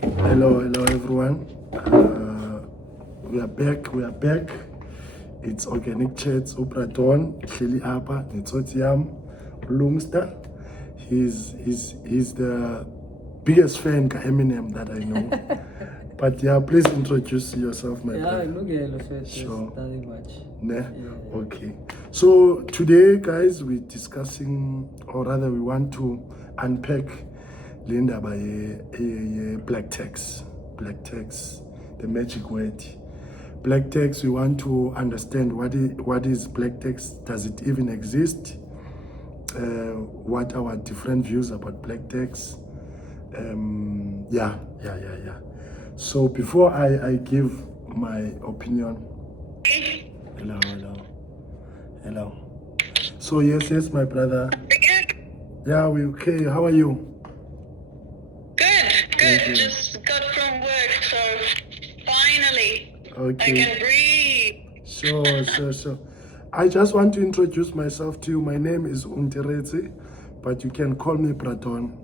Hello everyone. We are back. It's Organic Chats, Upraton, Sheli Apa, Nitsotiam, Lungster. He's the biggest fan of Eminem that I know. But yeah, please introduce yourself, my brother. Lungelo Mafuya. Sure. Nothing much. Nah? Yeah. Okay. So today, guys, we're discussing, or rather, we want to unpack Linda by black text. Black text, the magic word. Black text, we want to understand what is black text. Does it even exist? What are our different views about black text? Yeah. So before I give my opinion, hello. So yes, my brother. Yeah, we okay. How are you? Good. Just got from work, so finally Okay. I can breathe. Sure. I just want to introduce myself to you. My name is Unteretsi, but you can call me Praton.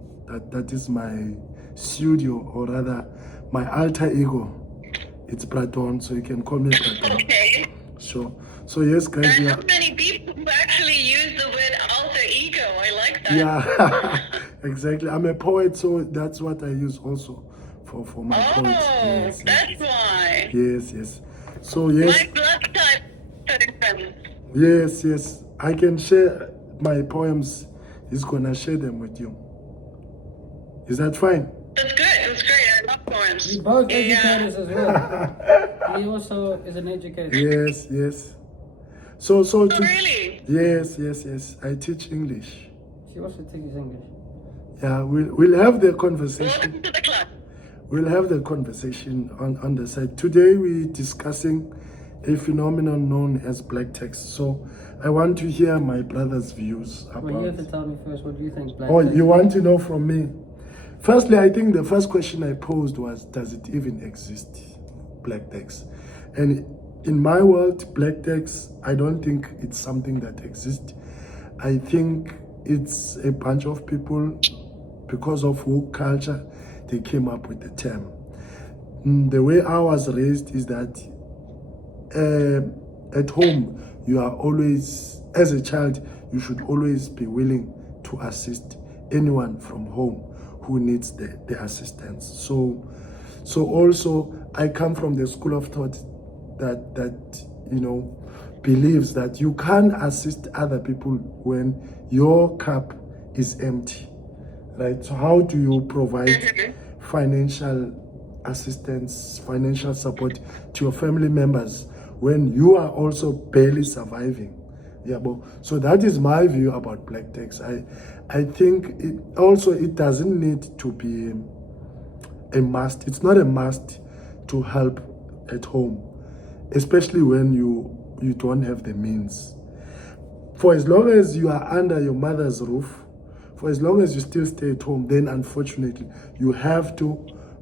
That is my studio, or rather, my alter ego. It's Praton, so you can call me Praton. Okay. Sure. So yes, guys. There are not many people who actually use the word alter ego. I like that. Yeah, exactly. I'm a poet, so that's what I use also for my poets. Yes, that's why. Yes. So yes. My blood type is different. Yes. I can share my poems. He's gonna share them with you. Is that fine? That's good. That's great. I love poems. We both educators as well. He also is an educator. Yes. So Really? Yes. I teach English. She also teaches English. Yeah, we'll have the conversation. Welcome to the club. We'll have the conversation on the side. Today we're discussing a phenomenon known as black text. So I want to hear my brother's views about. Well, you have to tell me first. What do you think? Black Oh, text? you want to know from me? Firstly, I think the first question I posed was, does it even exist, black text? And in my world, black text, I don't think it's something that exists. I think it's a bunch of people, because of woke culture, they came up with the term. The way I was raised is that at home, you are always, as a child, you should always be willing to assist anyone from home who needs the assistance. So also, I come from the school of thought that believes that you can't assist other people when your cup is empty, right? So how do you provide financial assistance, financial support to your family members when you are also barely surviving? Yeah, so that is my view about black text. I think it doesn't need to be a must. It's not a must to help at home, especially when you don't have the means. For as long as you are under your mother's roof, for as long as you still stay at home, then unfortunately you have to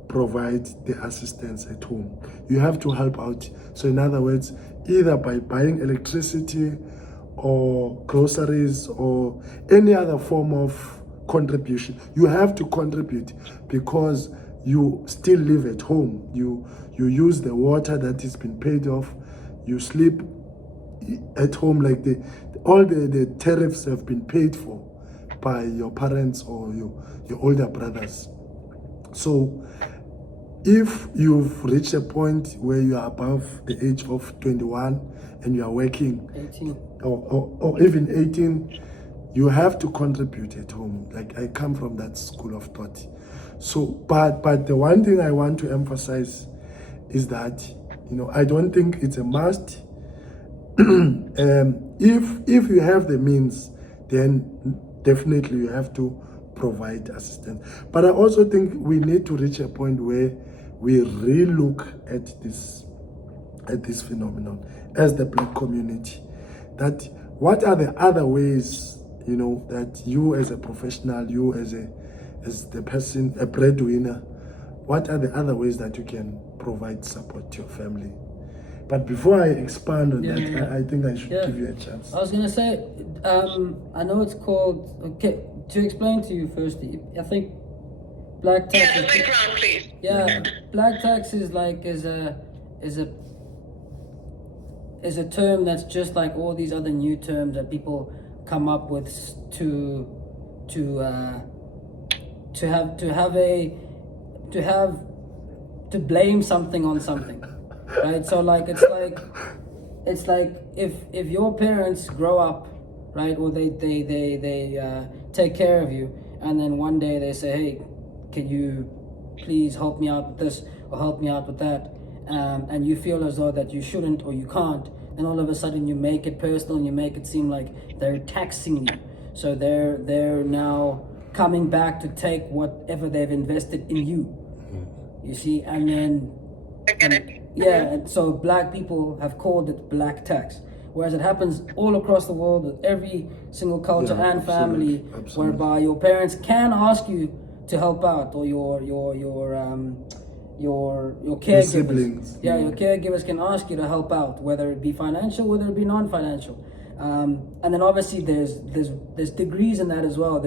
provide the assistance at home. You have to help out. So in other words, either by buying electricity or groceries or any other form of contribution, you have to contribute because you still live at home. You use the water that has been paid off. You sleep at home, like all the tariffs have been paid for by your parents or your older brothers. So if you've reached a point where you are above the age of 21 and you are working 18 or even 18, you have to contribute at home. Like, I come from that school of thought. So but the one thing I want to emphasize is that I don't think it's a must. If you have the means, then definitely you have to provide assistance. But I also think we need to reach a point where we relook at this phenomenon as the black community. That what are the other ways, that you as a professional, you as the person, a breadwinner, what are the other ways that you can provide support to your family? But before I expand on that, I think I should give you a chance. I was going to say, I know it's called, okay, to explain to you firstly, I think Black tax. Yeah, the background, please. Yeah, black tax is like is a term that's just like all these other new terms that people come up with to blame something on something, right? So like it's like if your parents grow up, right, or they take care of you, and then one day they say, hey, can you please help me out with this or help me out with that, and you feel as though that you shouldn't or you can't, and all of a sudden you make it personal and you make it seem like they're taxing you. So they're now coming back to take whatever they've invested in you. You see, and then and so black people have called it black tax, whereas it happens all across the world with every single culture and family, whereby your parents can ask you to help out, or your caregivers, siblings. Your caregivers can ask you to help out, whether it be financial, whether it be non-financial, and then obviously there's degrees in that as well.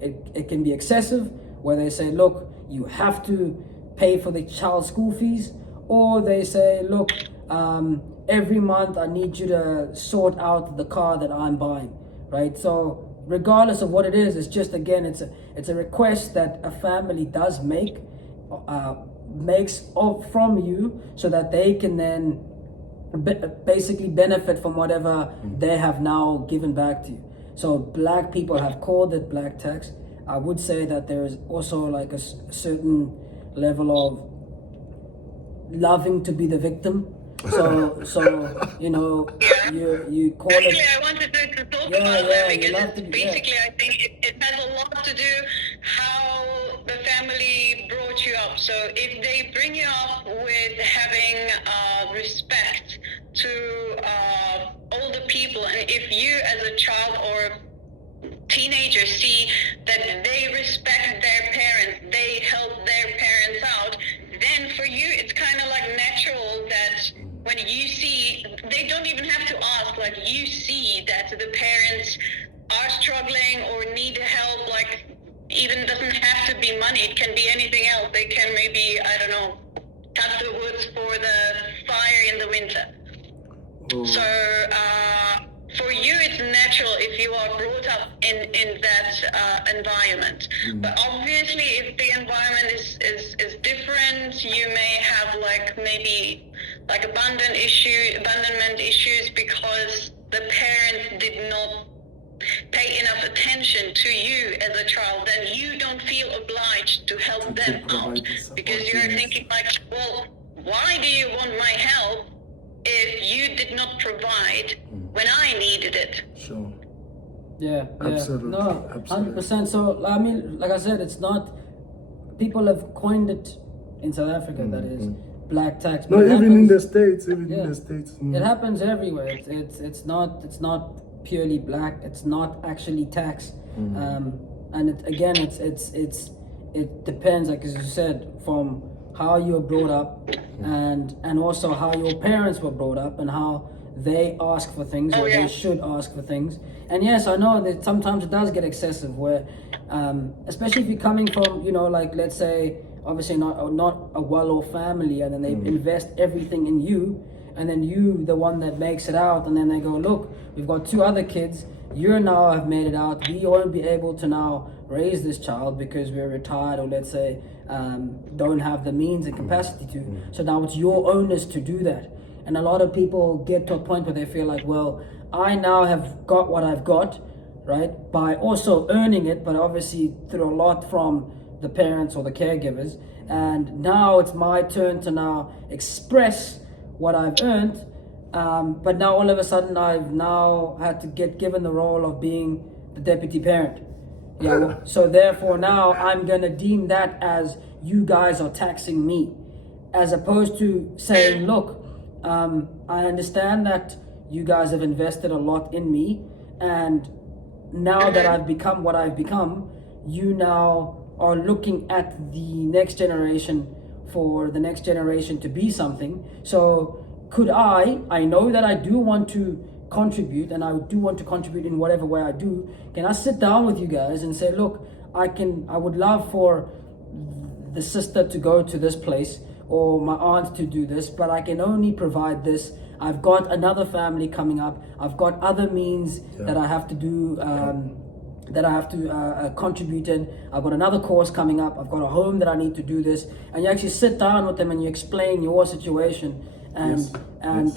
It can be excessive, where they say, look, you have to pay for the child's school fees, or they say, look, every month I need you to sort out the car that I'm buying, right? So regardless of what it is, it's just, again, it's a request that a family does makes from you, so that they can then basically benefit from whatever they have now given back to you. So black people have called it black tax. I would say that there is also like a certain level of loving to be the victim. So you know, you call Actually, it. I wanted to talk about that because basically I think it has a lot to do how the family brought you up. So if they bring you up with having respect to older people, and if you as a child or teenager see that they respect their parents, they help their parents out, then for you it's kind of like natural that when you see, they don't even have to ask, like you see that the parents are struggling or need help, like even doesn't have to be money, it can be anything else. They can maybe, I don't know, cut the woods for the fire in the winter. So for you it's natural if you are brought up in that environment. But obviously, if the environment is different, you may have maybe abandonment issues because the parents did not pay enough attention to you as a child. Then you don't feel obliged to help them out because you're thinking well, why do you want my help if you did not provide when I needed it? Sure. Yeah. Absolutely. No, Absolutely. 100%. So, I mean, like I said, it's not, people have coined it in South Africa, that is, black tax. No, even in the States, in the States. It happens everywhere. It's not purely black. It's not actually tax. And it depends, like as you said, from how you were brought up, and also how your parents were brought up, and how they ask for things, or they should ask for things. And yes, I know that sometimes it does get excessive, where especially if you're coming from, let's say, obviously not a well-off family, and then they invest everything in you, and then you, the one that makes it out, and then they go, look, we've got 2 other kids, you now have made it out, we won't be able to now raise this child because we're retired, or let's say don't have the means and capacity to. So now it's your onus to do that. And a lot of people get to a point where they feel like, well, I now have got what I've got, right, by also earning it, but obviously through a lot from the parents or the caregivers, and now it's my turn to now express what I've earned, but now all of a sudden I've now had to get given the role of being the deputy parent. So therefore now I'm gonna deem that as you guys are taxing me, as opposed to saying, look, I understand that you guys have invested a lot in me, and now that I've become what I've become, you now are looking at the next generation, for the next generation to be something. So could I know that I do want to contribute, and I do want to contribute in whatever way I do. Can I sit down with you guys and say, look, I would love for the sister to go to this place or my aunt to do this, but I can only provide this. I've got another family coming up. I've got other means that I have to do, that I have to contribute in. I've got another course coming up. I've got a home that I need to do this. And you actually sit down with them and you explain your situation. And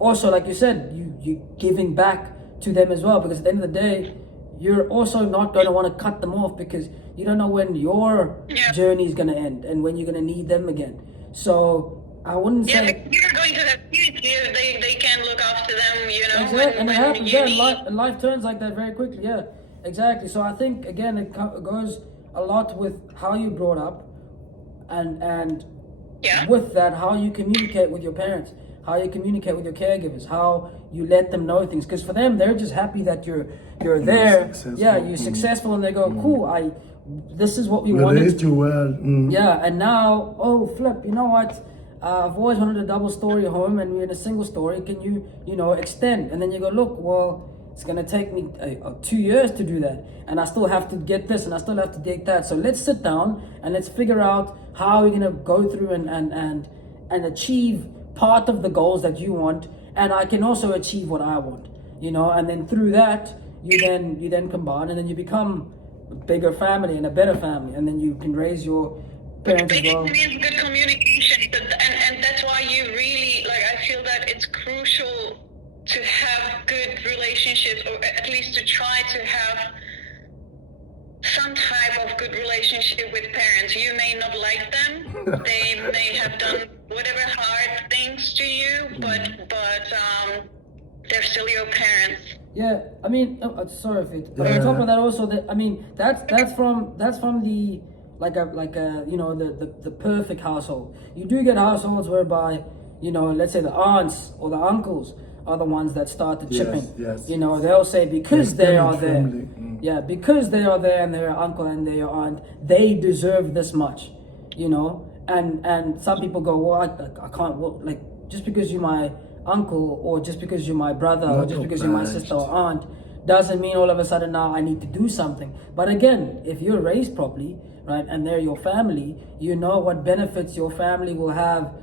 also, like you said, you're giving back to them as well, because at the end of the day, you're also not going to want to cut them off, because you don't know when your journey is going to end and when you're going to need them again. So I wouldn't say... Yeah, you're going to have kids here. They can look after them, you know. Exactly, and it happens, life turns like that very quickly, yeah. Exactly. So I think, again, it goes a lot with how you brought up, and with that, how you communicate with your parents, how you communicate with your caregivers, how you let them know things. Because for them, they're just happy that you're there. You're successful, and they go, cool, this is what we wanted. Raised you well. Yeah, and now, oh, flip, you know what? I've always wanted a double story home, and we're in a single story. Can you extend? And then you go, look, well, it's going to take me 2 years to do that. And I still have to get this, and I still have to get that. So let's sit down and let's figure out how we're going to go through and achieve part of the goals that you want. And I can also achieve what I want, and then through that, you then combine, and then you become a bigger family and a better family. And then you can raise your parents as well. Basically, it's good communication. And that's why you really, I feel that it's crucial to have good relationships, or at least to try to have some type of good relationship with parents. You may not like them. They may have done whatever hard things to you, but they're still your parents. Yeah, I mean, sorry, Fit, but on top of that, also that's from the the perfect household. You do get households whereby let's say the aunts or the uncles are the ones that start the chipping. Yes. They'll say because they are there. Yeah, because they are there and they're your uncle and they're your aunt, they deserve this much. And some people go, well, I can't. Well, just because you're my uncle, or just because you're my brother, or just because you're my sister or aunt, doesn't mean all of a sudden now I need to do something. But again, if you're raised properly, right, and they're your family, you know what benefits your family will have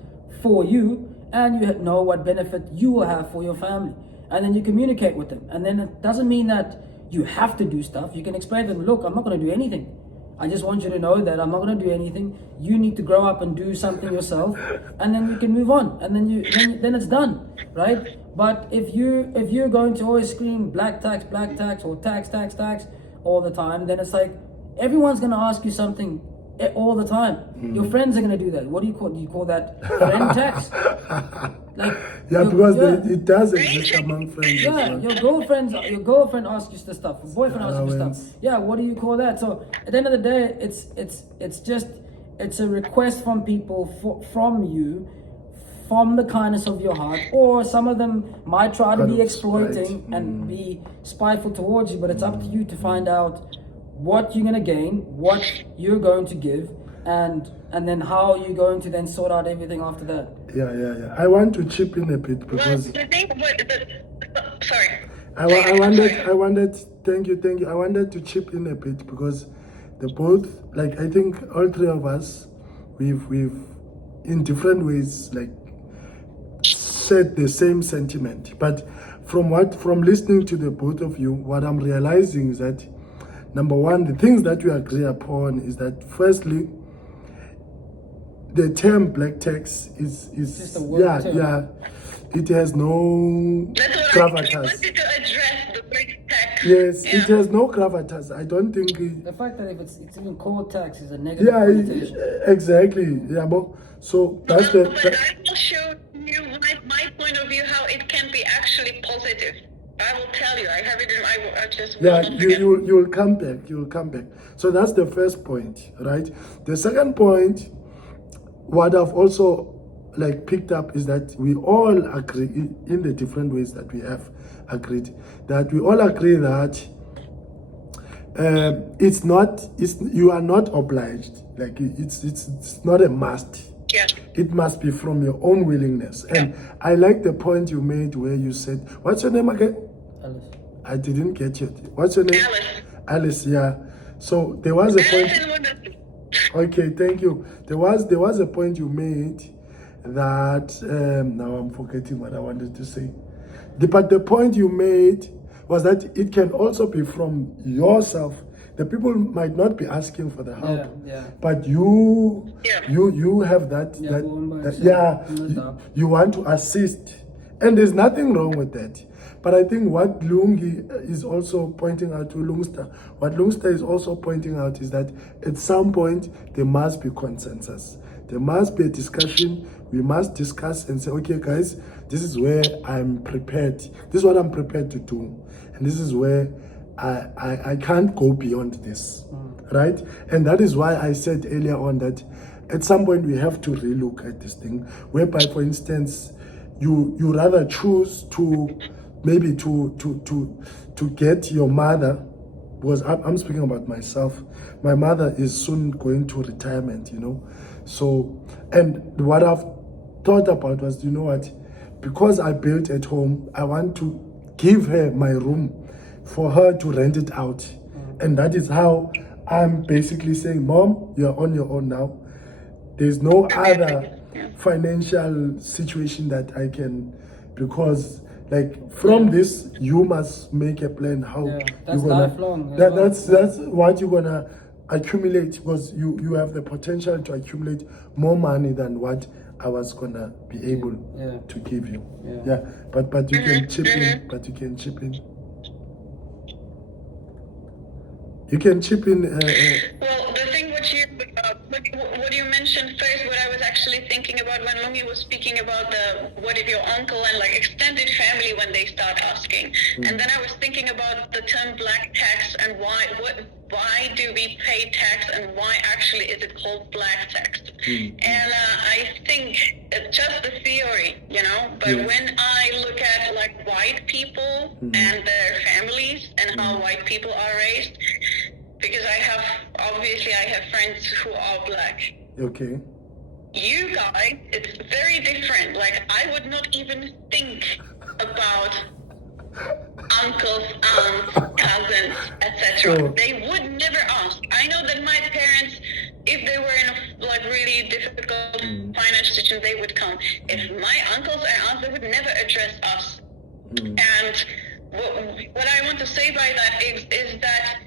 for you, and you know what benefit you will have for your family. And then you communicate with them. And then it doesn't mean that you have to do stuff. You can explain to them, look, I'm not going to do anything. I just want you to know that I'm not going to do anything. You need to grow up and do something yourself, and then you can move on, and then it's done, right? But if you're going to always scream black tax, or tax all the time, then it's like everyone's going to ask you something all the time. Your friends are going to do that. What do you call that? Friend tax? Because it does exist among friends. Yeah, your girlfriend asks you the stuff. Your boyfriend asks you stuff. Yeah, what do you call that? So at the end of the day, it's a request from people from you, from the kindness of your heart. Or some of them might try to be exploiting and be spiteful towards you, but it's up to you to find out what you're going to gain, what you're going to give, and then how you're going to then sort out everything after that. Yeah. I want to chip in a bit because sorry. I wanted thank you. I wanted to chip in a bit because I think all three of us, we've in different ways said the same sentiment. But from listening to the both of you, what I'm realizing is that, number one, the things that we agree upon is that, firstly, the term black tax is just a word term. It has no gravitas. I wanted to address the black tax. Yes, it has no gravitas. I don't think the fact that if it's even called tax is a negative connotation. Exactly. Yeah, so that's but I will show you my point of view how it can be actually positive. I will tell you. I have it in I just you'll come back. You'll come back. So that's the first point, right? The second point, what I've also picked up is that we all agree in the different ways that we have agreed, that we all agree that you are not obliged. It's not a must. Yeah. It must be from your own willingness. And I like the point you made where you said, what's your name again? Alice. I didn't get it. What's your name? Alice. Alice, yeah. So there was a point. Okay, thank you. There was a point you made that now I'm forgetting what I wanted to say. But the point you made was that it can also be from yourself. The people might not be asking for the help, but you have you want to assist, and there's nothing wrong with that. But I think what Lungi is also pointing out to Lungster, what Lungster is also pointing out is that at some point there must be consensus. There must be a discussion. We must discuss and say, okay, guys, this is where I'm prepared. This is what I'm prepared to do. And this is where I can't go beyond this, right? And that is why I said earlier on that at some point we have to relook at this thing, whereby, for instance, you rather choose to maybe to get your mother, because I'm speaking about myself. My mother is soon going to retirement, So, and what I've thought about was, you know what, because I built at home, I want to give her my room for her to rent it out. And that is how I'm basically saying, Mom, you're on your own now. There's no other financial situation that I can, because like from this you must make a plan how that's you're gonna lifelong. that's what you're gonna accumulate, because you have the potential to accumulate more money than what I was gonna be able to give you. But you can chip in. But you can chip in. You can chip in. Well, the thing what you mentioned first, what I was actually thinking about when Lungi was speaking about what if your uncle and like extended family when they start asking, and then I was thinking about the term black tax and why do we pay tax and why actually is it called black tax? And I think it's just a theory, but when I look at like white people and their families and how white people are raised, because I have friends who are black. Okay. You guys, it's very different. Like, I would not even think about uncles, aunts, cousins, etc. They would never ask. I know that my parents, if they were in a like really difficult financial situation, they would come. If my uncles and aunts, they would never address us. And what I want to say by that is that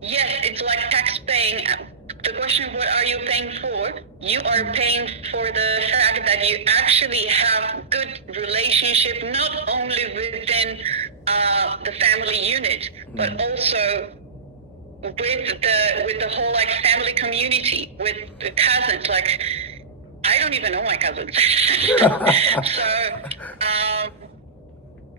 yes, it's like tax paying. The question, what are you paying for? You are paying for the fact that you actually have good relationship, not only within the family unit, but also with the whole like family community, with the cousins. Like, I don't even know my cousins. So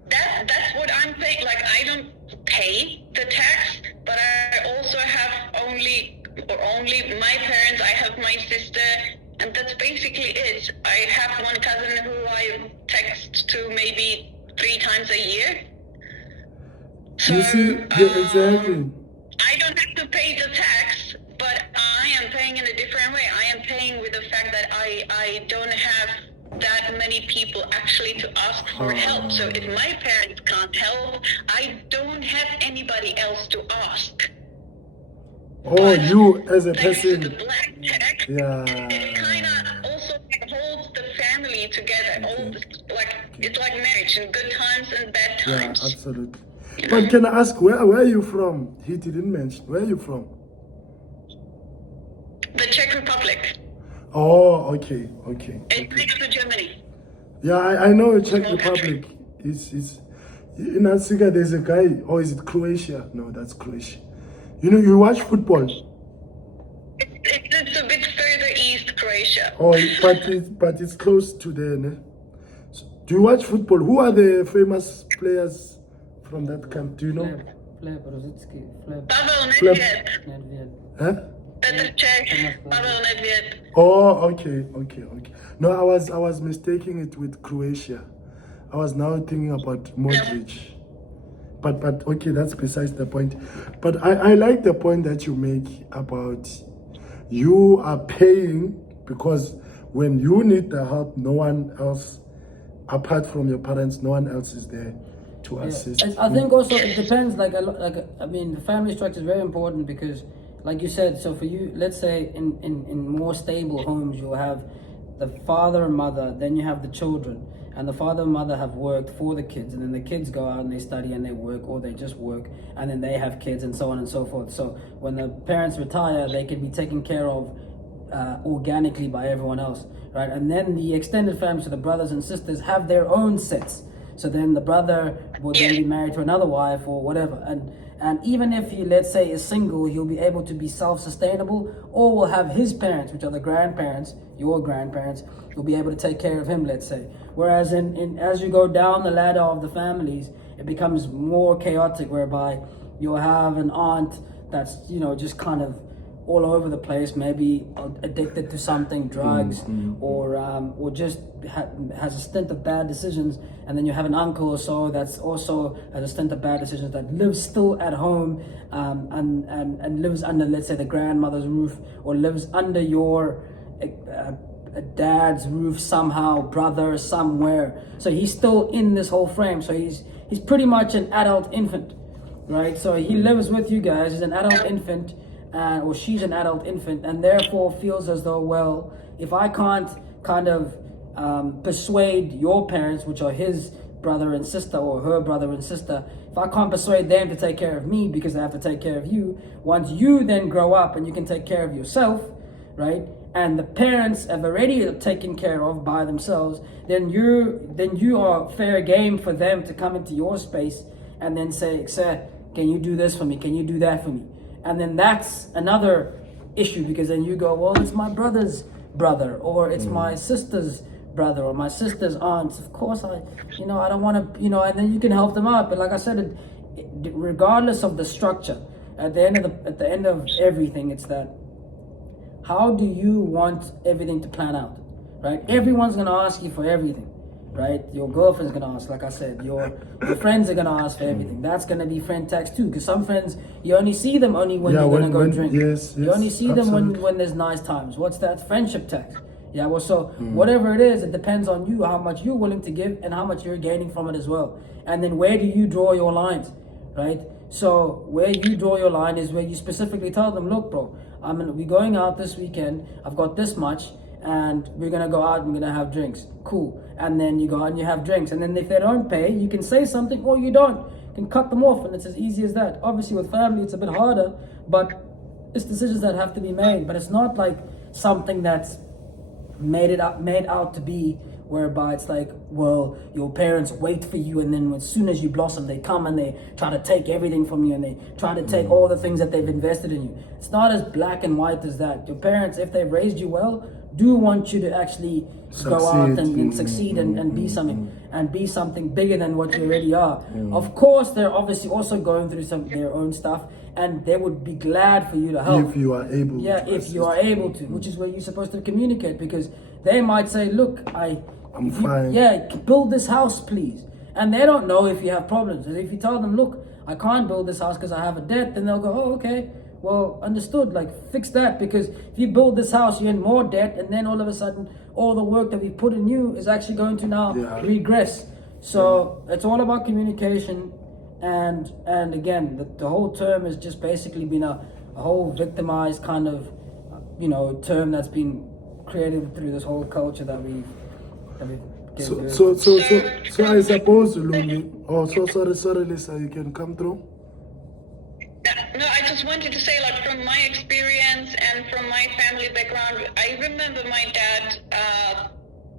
that's what I'm paying. Like, I don't pay the tax, but I also have only my parents. I have my sister, and that's basically it. I have one cousin who I text to maybe 3 times a year. So, you see, exactly. I don't have to pay the tax, but I am paying in a different way. I am paying with the fact that I don't have that many people actually to ask for help. So if my parents can't help, I don't have anybody else to ask. But you as a thanks person. to the black tax, it kind of also holds the family together. It's like marriage in good times and bad times. Yeah, absolutely. But can I ask, where are you from? He didn't mention. Where are you from? The Czech Republic. Oh, okay. It's next to Germany. Yeah, I know Czech Republic. It's in Ansika. There's a guy. Or is it Croatia? No, that's Croatia. You watch football. It's a bit further east, Croatia. Oh, but it's close to there. Ne? So, do you watch football? Who are the famous players from that camp? Do you know? Pavel Nedvěd. Huh? That's Czech. Pavel Nedvěd. Oh, okay. No, I was mistaking it with Croatia. I was now thinking about Modric. But okay, that's besides the point. But I like the point that you make about you are paying because when you need the help, no one else, apart from your parents, no one else is there to assist. I think also it depends. The family structure is very important because like you said, so for you, let's say in more stable homes, you'll have the father and mother, then you have the children, and the father and mother have worked for the kids, and then the kids go out and they study and they work, or they just work, and then they have kids, and so on and so forth. So when the parents retire, they can be taken care of organically by everyone else, right? And then the extended family, so the brothers and sisters, have their own sets. So then the brother will then be married to another wife or whatever, and even if he, let's say, is single, he'll be able to be self-sustainable, or will have his parents, which are the grandparents, your grandparents, will be able to take care of him, let's say. Whereas as you go down the ladder of the families, it becomes more chaotic, whereby you'll have an aunt that's, just kind of all over the place, maybe addicted to something, drugs, or just has a stint of bad decisions, and then you have an uncle or so that's also has a stint of bad decisions, that lives still at home, and lives under, let's say, the grandmother's roof, or lives under your dad's roof somehow, brother somewhere. So he's still in this whole frame. So he's pretty much an adult infant, right? So he lives with you guys. He's an adult infant. Or she's an adult infant, and therefore feels as though, well, if I can't kind of persuade your parents, which are his brother and sister, or her brother and sister, if I can't persuade them to take care of me because they have to take care of you, once you then grow up and you can take care of yourself, right, and the parents have already taken care of by themselves, then you are fair game for them to come into your space and then say, sir, can you do this for me? Can you do that for me? And then that's another issue, because then you go, well, it's my brother's brother, or it's my sister's brother, or my sister's aunt. Of course, I don't want to, and then you can help them out. But like I said, regardless of the structure, at the end of everything, it's that, how do you want everything to plan out, right? Everyone's gonna ask you for everything, right? Your girlfriend's gonna ask, like I said, your friends are gonna ask for everything. That's gonna be friend tax too, because some friends, you only see them only when you're gonna go drink. Yes, you only see absolutely. them when there's nice times. What's that? Friendship tax. Yeah, well, so whatever it is, it depends on you, how much you're willing to give and how much you're gaining from it as well. And then where do you draw your lines, right? So where you draw your line is where you specifically tell them, look, bro, we're going out this weekend, I've got this much, and we're gonna go out and we're gonna have drinks. Cool. And then you go out and you have drinks. And then if they don't pay, you can say something, or you don't. You can cut them off, and it's as easy as that. Obviously with family it's a bit harder, but it's decisions that have to be made. But it's not like something that's made out to be, whereby it's like, well, your parents wait for you, and then as soon as you blossom, they come and they try to take everything from you, and they try to take all the things that they've invested in you. It's not as black and white as that. Your parents, if they've raised you well, do want you to actually go out and succeed and be something bigger than what you already are. Of course, they're obviously also going through their own stuff, and they would be glad for you to help. If you are able to. Yeah, if you are able to, which is where you're supposed to communicate, because they might say, look, I'm fine. Build this house, please. And they don't know if you have problems. And if you tell them, look, I can't build this house because I have a debt, then they'll go, oh, okay, well, understood, like, fix that, because if you build this house, you're in more debt, and then all of a sudden, all the work that we put in you is actually going to now regress. So it's all about communication, and again, the whole term has just basically been a whole victimized kind of, term that's been created through this whole culture that we've So I suppose, Lungi. Oh, sorry, Lisa, you can come through. No, I just wanted to say, like, from my experience and from my family background, I remember my dad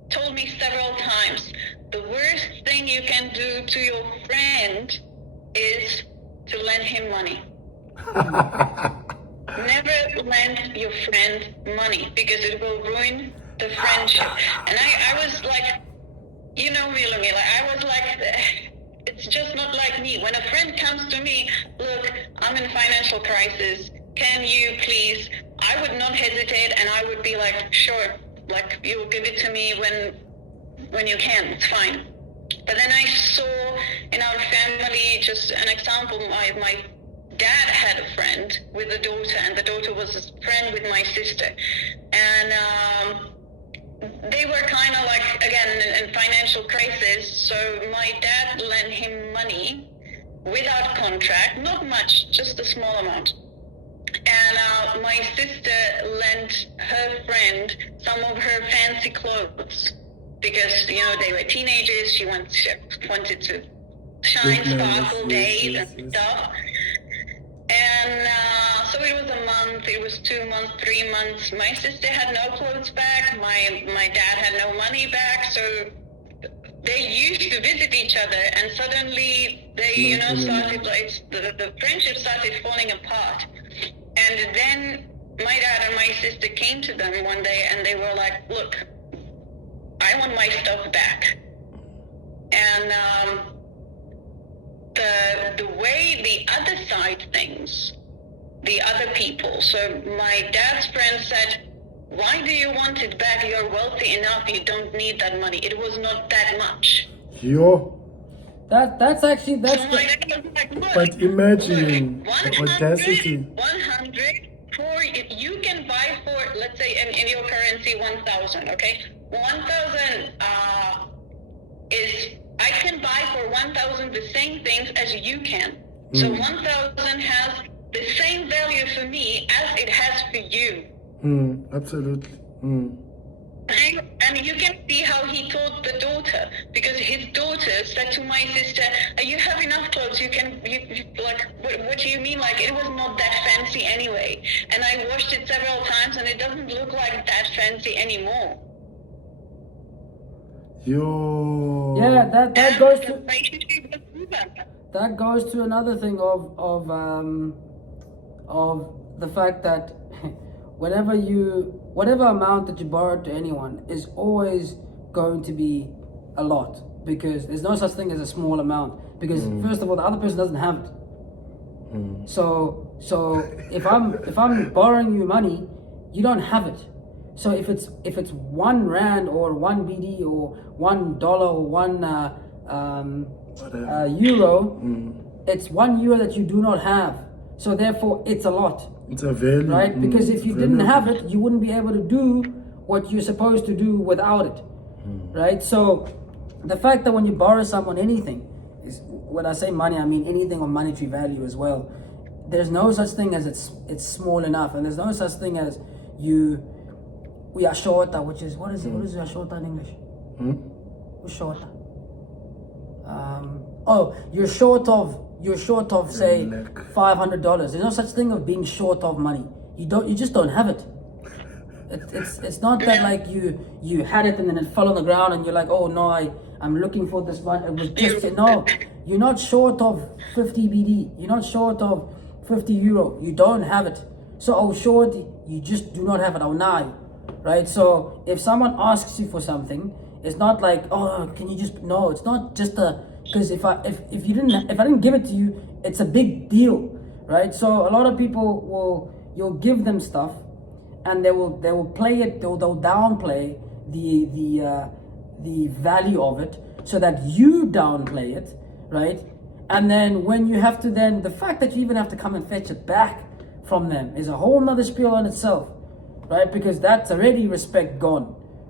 told me several times, the worst thing you can do to your friend is to lend him money. Never lend your friend money, because it will ruin the friendship. And I was like, you know me, Lumi, like, I was like, it's just not like me. When a friend comes to me, look, I'm in financial crisis, can you please? I would not hesitate, and I would be like, sure, like, you will give it to me when you can, it's fine. But then I saw in our family, just an example, my dad had a friend with a daughter, and the daughter was a friend with my sister. And they were kind of like, again, in financial crisis. So my dad lent him money without contract, not much, just a small amount. and my sister lent her friend some of her fancy clothes because they were teenagers. She wanted to shine, sparkle, days and stuff. And so it was a month, it was 2 months, 3 months. My sister had no clothes back. My dad had no money back. So they used to visit each other, and suddenly they, started like the friendship started falling apart. And then my dad and my sister came to them one day, and they were like, "Look, I want my stuff back." And the way the other side thinks, the other people. So my dad's friend said, "Why do you want it back? You're wealthy enough. You don't need that money. It was not that much." Yo. That's actually So my dad was like, "Look, But imagine the 100 audacity. 100 for you can buy for, let's say in your currency 1,000. Okay, 1,000 is I can buy for 1,000 the same things as you can. So 1,000 has the same value for me as it has for you." Absolutely. And you can see how he told the daughter, because his daughter said to my sister, "You have enough clothes. You like, what do you mean? Like, it was not that fancy anyway. And I washed it several times, and it doesn't look like that fancy anymore." Yo. yeah, that goes to relationship was over. that goes to another thing of the fact that whatever amount that you borrow to anyone is always going to be a lot, because there's no such thing as a small amount, because first of all, the other person doesn't have it. So if I'm borrowing you money, you don't have it. So if it's 1 rand or 1 BD or $1 or 1 euro, it's 1 euro that you do not have. So therefore, it's a lot. It's a value. Right? Because if you didn't have it, you wouldn't be able to do what you're supposed to do without it. Right? So the fact that when you borrow someone anything, is when I say money, I mean anything of monetary value as well. There's no such thing as it's small enough, and there's no such thing as we are shorter, which is what is it? What is shorter in English? What's shorter? You're short of say $500. There's no such thing of being short of money. You just don't have it. It's not that like you had it and then it fell on the ground and you're like, "Oh no, I'm looking for this one." It was just no. You're not short of 50 BD. You're not short of 50 euro. You don't have it. So short, you just do not have it. Now, right? So if someone asks you for something, it's not like, "Oh, can you just..." No, it's not just because if I didn't give it to you, it's a big deal, right? So a lot of people you'll give them stuff, and they will play it. They'll downplay the value of it, so that you downplay it, right? And then when you have to, then the fact that you even have to come and fetch it back from them is a whole nother spiel on itself, right? Because that's already respect gone,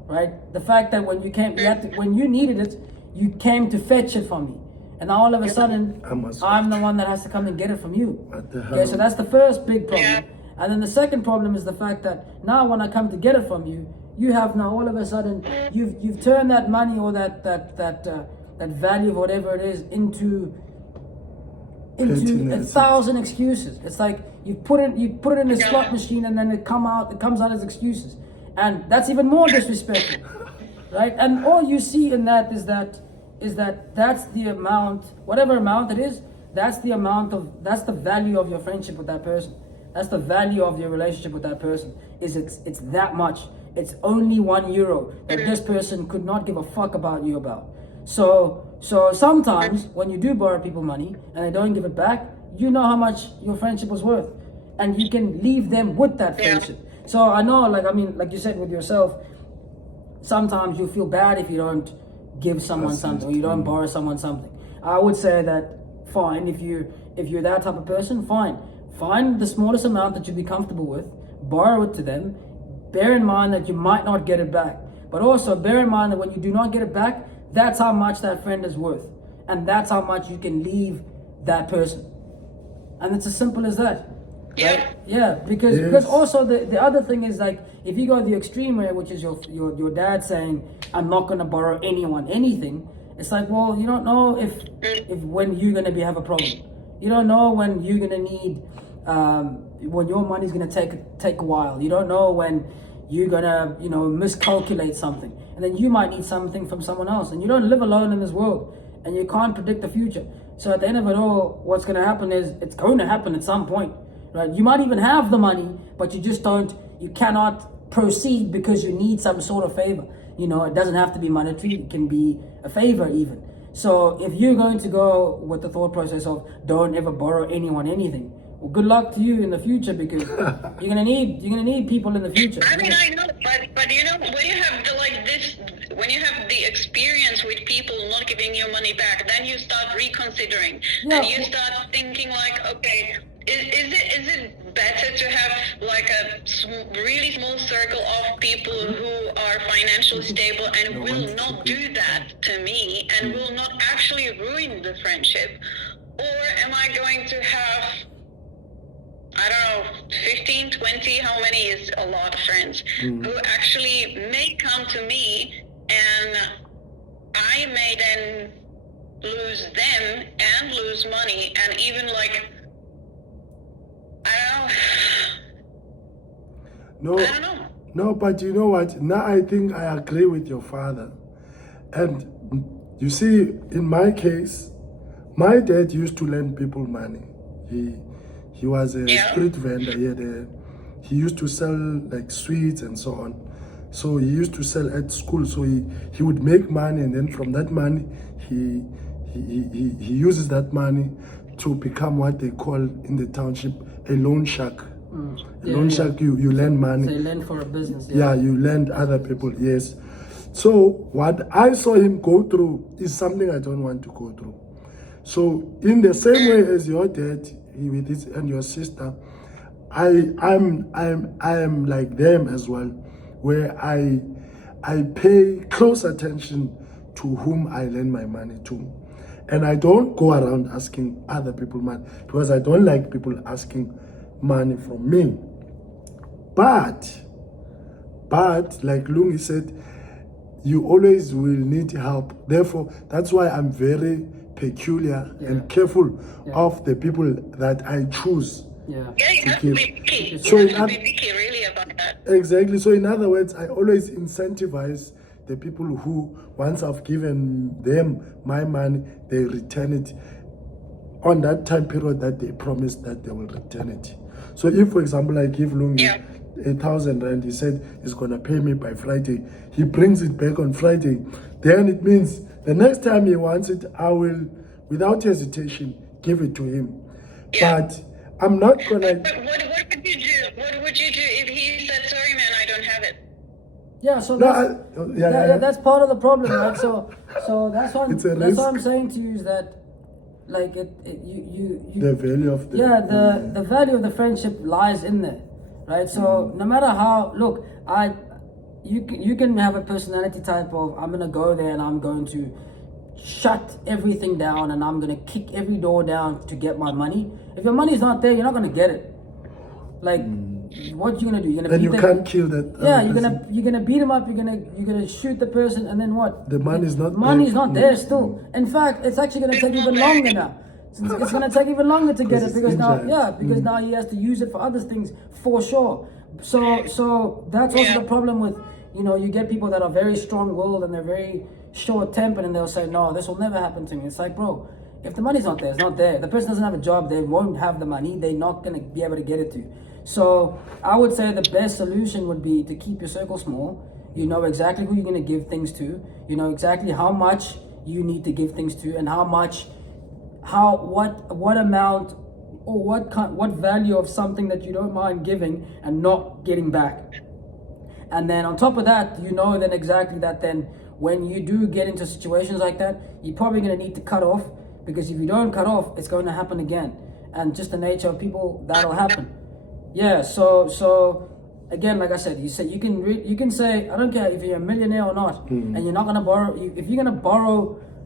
right? The fact that when you came, when you needed it, you came to fetch it from me, and now all of a sudden I'm the one that has to come and get it from you. Okay, so that's the first big problem. And then the second problem is the fact that now when I come to get it from you, you have now all of a sudden you've turned that money or that value of whatever it is into 1,000 excuses. It's like you put it in the slot machine, and then it comes out as excuses, and that's even more disrespectful, right? And all you see in that is that's the amount, whatever amount it is, that's the value of your friendship with that person. That's the value of your relationship with that person. It's that much. It's only 1 euro that this person could not give a fuck about you about. So sometimes when you do borrow people money and they don't give it back, you know how much your friendship was worth, and you can leave them with that friendship. So I know, like you said with yourself, sometimes you feel bad if you don't give someone something, or you don't borrow someone something. I would say that fine, if you're that type of person, fine. Find the smallest amount that you'd be comfortable with, borrow it to them. Bear in mind that you might not get it back. But also bear in mind that when you do not get it back, that's how much that friend is worth. And that's how much you can leave that person. And it's as simple as that. Yeah. Yeah, because Yes. because also the other thing is like if you go the extreme way, which is your dad saying I'm not gonna borrow anyone anything. It's like, well, you don't know if when you're gonna have a problem. You don't know when you're gonna need when your money's gonna take a while. You don't know when you're gonna miscalculate something, and then you might need something from someone else, and you don't live alone in this world, and you can't predict the future. So at the end of it all, what's gonna happen is it's going to happen at some point. Right? You might even have the money, but you cannot proceed because you need some sort of favor. It doesn't have to be monetary, it can be a favor even. So if you're going to go with the thought process of don't ever borrow anyone anything, well, good luck to you in the future because you're gonna need people in the future. I mean, I know, but when you have when you have the experience with people not giving you money back, then you start reconsidering, and you start thinking like, okay, is it better to have like a really small circle of people who are financially stable and will not do that to me and will not actually ruin the friendship, or am I going to have, I don't know, 15, 20, how many is a lot of friends who actually may come to me and I may then lose them and lose money and even like, I don't know. No, but you know what? Now I think I agree with your father. And you see, in my case, my dad used to lend people money. He was a street vendor. He used to sell like sweets and so on. So he used to sell at school. So he would make money, and then from that money, he uses that money to become what they call in the township a loan shark. A loan shark, you lend money. So you lend for a business. Yeah, you lend other people, yes. So what I saw him go through is something I don't want to go through. So in the same way as your dad with his and your sister, I am like them as well, where I pay close attention to whom I lend my money to. And I don't go around asking other people money because I don't like people asking money from me. But like Lungi said, you always will need help. Therefore, that's why I'm very peculiar and careful of the people that I choose. Yeah, you have to be picky. So you have to be picky really about that. Exactly. So in other words, I always incentivize the people who, once I've given them my money, they return it on that time period that they promised that they will return it. So if, for example, I give Lungi 1,000 rand, he said he's going to pay me by Friday. He brings it back on Friday. Then it means the next time he wants it, I will, without hesitation, give it to him. But I'm not going to... What would you do? What would you do if he said, sorry, man, I don't have it? Yeah, so that's part of the problem, right? So that's what I'm saying to you is that, like you the value of the the value of the friendship lies in there, right? So no matter how, look, you can have a personality type of I'm gonna go there and I'm going to shut everything down and I'm gonna kick every door down to get my money. If your money's not there, you're not gonna get it. Like, what you gonna do? You're gonna you can't kill that. Yeah, you're gonna beat him up. You're gonna shoot the person, and then what? The money's not. Money's not there still. In fact, it's actually gonna take even longer now. It's gonna take even longer to get it because now he has to use it for other things for sure. So that's also the problem with you get people that are very strong-willed and they're very short-tempered and they'll say no, this will never happen to me. It's like, bro, if the money's not there, it's not there. The person doesn't have a job, they won't have the money. They're not gonna be able to get it to you. So I would say the best solution would be to keep your circle small. You know exactly who you're going to give things to. You know exactly how much you need to give things to, and what amount or what value of something that you don't mind giving and not getting back. And then on top of that, then exactly that then when you do get into situations like that, you're probably going to need to cut off, because if you don't cut off, it's going to happen again. And just the nature of people, that'll happen. Yeah, so again, like I said, you can say I don't care if you're a millionaire or not, and you're not gonna borrow.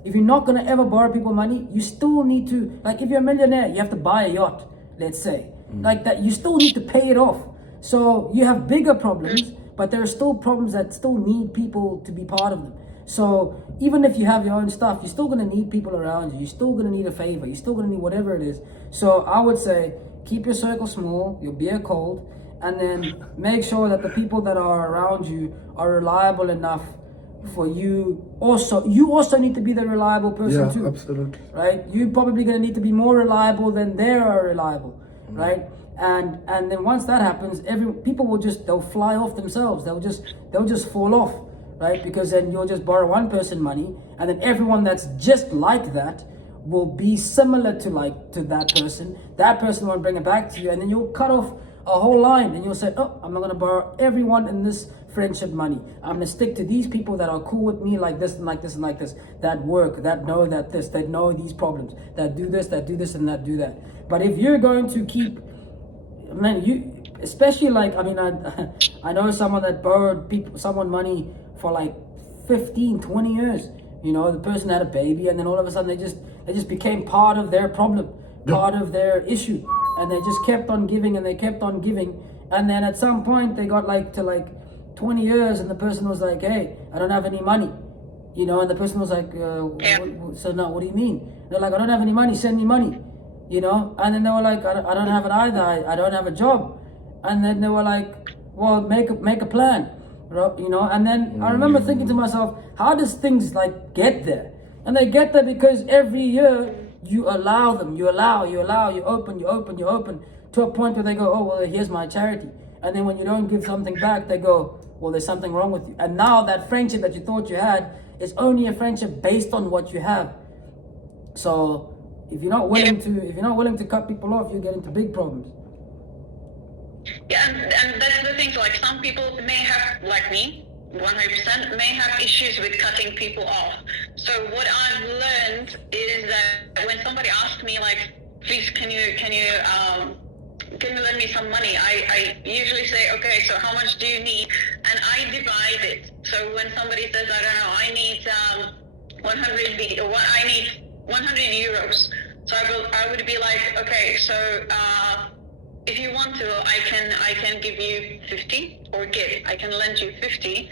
If you're not gonna ever borrow people money, you still need to. Like if you're a millionaire, you have to buy a yacht. Let's say like that. You still need to pay it off. So you have bigger problems, but there are still problems that still need people to be part of them. So even if you have your own stuff, you're still going to need people around you. You're still going to need a favor. You're still going to need whatever it is. So I would say keep your circle small, your beer cold, and then make sure that the people that are around you are reliable enough for you. You also need to be the reliable person too. Absolutely. Right? You're probably going to need to be more reliable than they are reliable, right? And then once that happens, people they'll fly off themselves. They'll just fall off, right? Because then you'll just borrow one person money, and then everyone that's just like that will be similar to that person. That person won't bring it back to you, and then you'll cut off a whole line, and you'll say, oh, I'm not going to borrow everyone in this friendship money. I'm going to stick to these people that are cool with me, like this and like this and like this, that work, that know that know these problems, that do this, and that do that. But if you're going to keep, man, especially I know someone that borrowed someone money for like 15, 20 years. You know, the person had a baby, and then all of a sudden they just became part of their problem, part of their issue. And they just kept on giving, and they kept on giving. And then at some point they got to 20 years, and the person was like, hey, I don't have any money. You know, and the person was like, so now what do you mean? They're like, I don't have any money, send me money. You know, and then they were like, I don't have it either, I don't have a job. And then they were like, well, make a plan. You know, and then I remember thinking to myself, how does things get there? And they get there because every year you allow them, you open to a point where they go, oh, well, here's my charity. And then when you don't give something back, they go, well, there's something wrong with you. And now that friendship that you thought you had is only a friendship based on what you have. So if you're not willing to cut people off, you get into big problems. Yeah, and that's the thing. So some people may have, like me, 100% may have issues with cutting people off. So what I've learned is that when somebody asks me please can you lend me some money, I usually say, okay, so how much do you need? And I divide it. So when somebody says, I don't know, I need 100 euros. So I would be like, okay, so if you want to, I can give you 50 or I can lend you 50,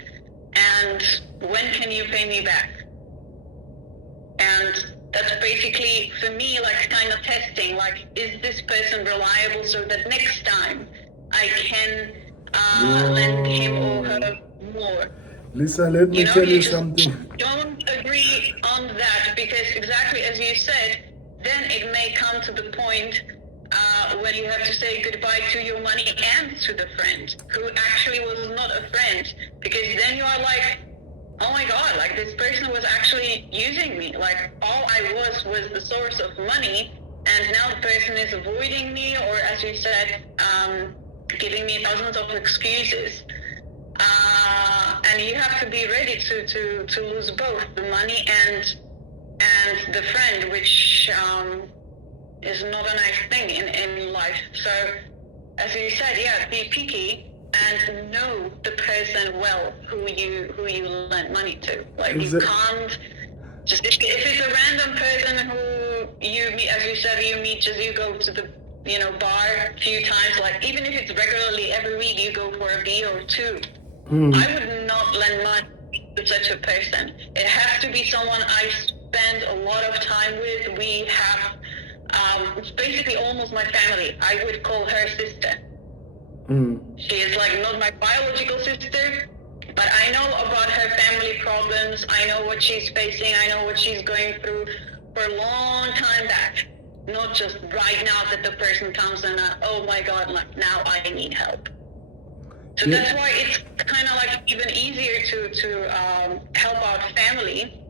and when can you pay me back? And that's basically for me kind of testing, is this person reliable, so that next time I can lend him or her more. Lisa, let me tell you something. Don't agree on that, because exactly as you said, then it may come to the point when you have to say goodbye to your money and to the friend who actually was not a friend, because then you are like, oh my god, this person was actually using me, all I was the source of money, and now the person is avoiding me, or as you said, giving me thousands of excuses. And you have to be ready to lose both the money and the friend, which is not a nice thing in life. So as you said, be picky and know the person well who you lend money to. You can't just, if it's a random person who you meet, as you said, you go to the bar a few times, even if it's regularly every week you go for a beer or two, I would not lend money to such a person. It has to be someone I spend a lot of time with. We have it's basically almost my family. I would call her sister. She is not my biological sister, but I know about her family problems. I know what she's facing. I know what she's going through for a long time back. Not just right now that the person comes and oh my god, now I need help. So that's why it's kind of even easier to help out family.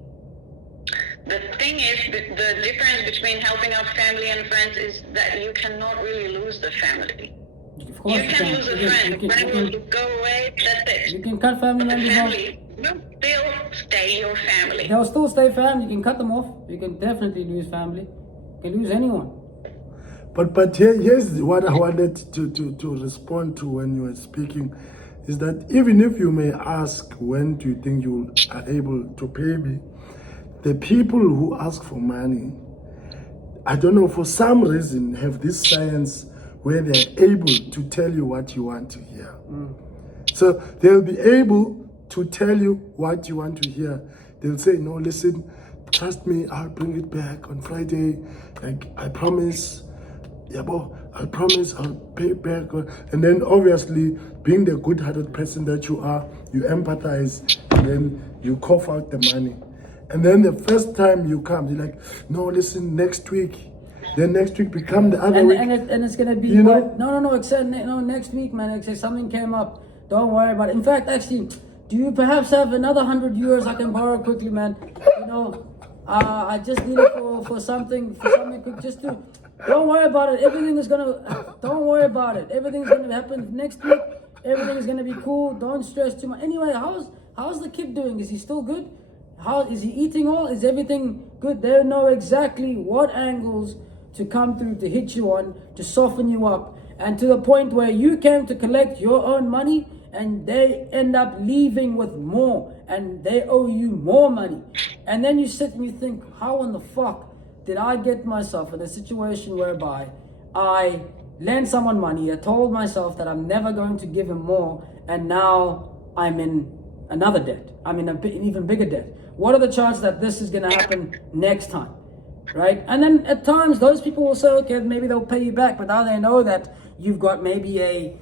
The thing is, the difference between helping out family and friends is that you cannot really lose the family. Of course you can lose a friend. The friend will go away, that's it. You can cut family members off. Family will still stay your family. They'll still stay family. You can cut them off. You can definitely lose family. You can lose anyone. But here's what I wanted to respond to when you were speaking, is that even if you may ask, when do you think you are able to pay me? The people who ask for money, I don't know, for some reason have this science where they're able to tell you what you want to hear. So they'll be able to tell you what you want to hear. They'll say, no, listen, trust me, I'll bring it back on Friday. Like, I promise. Yabo, I promise I'll pay back. And then obviously, being the good-hearted person that you are, you empathize, and then you cough out the money. And then the first time you come, you're like, no, listen, next week. Then next week become the other week. And it's gonna be, you know? what? No, except next week, man. Except something came up. Don't worry about it. In fact, actually, do you perhaps have another 100 euros I can borrow quickly, man? You know, I just need it for something quick. Just to, don't worry about it. Don't worry about it. Everything's gonna happen next week. Everything is gonna be cool. Don't stress too much. Anyway, how's the kid doing? Is he still good? How is he eating all? Is everything good? They know exactly what angles to come through, to hit you on, to soften you up, and to the point where you came to collect your own money and they end up leaving with more and they owe you more money. And then you sit and you think, how in the fuck did I get myself in a situation whereby I lent someone money, I told myself that I'm never going to give him more, and now I'm in another debt. I'm in an even bigger debt. What are the chances that this is going to happen next time? Right? And then at times those people will say, okay, maybe they'll pay you back, but now they know that you've got maybe a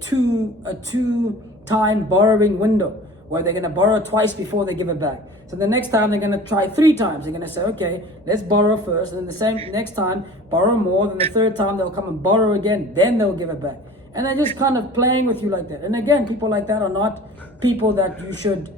two-time borrowing window where they're going to borrow twice before they give it back. So the next time they're going to try 3 times. They're going to say, okay, let's borrow first, and then the next time borrow more, then the third time they'll come and borrow again, then they'll give it back. And they're just kind of playing with you like that. And again, people like that are not people that you should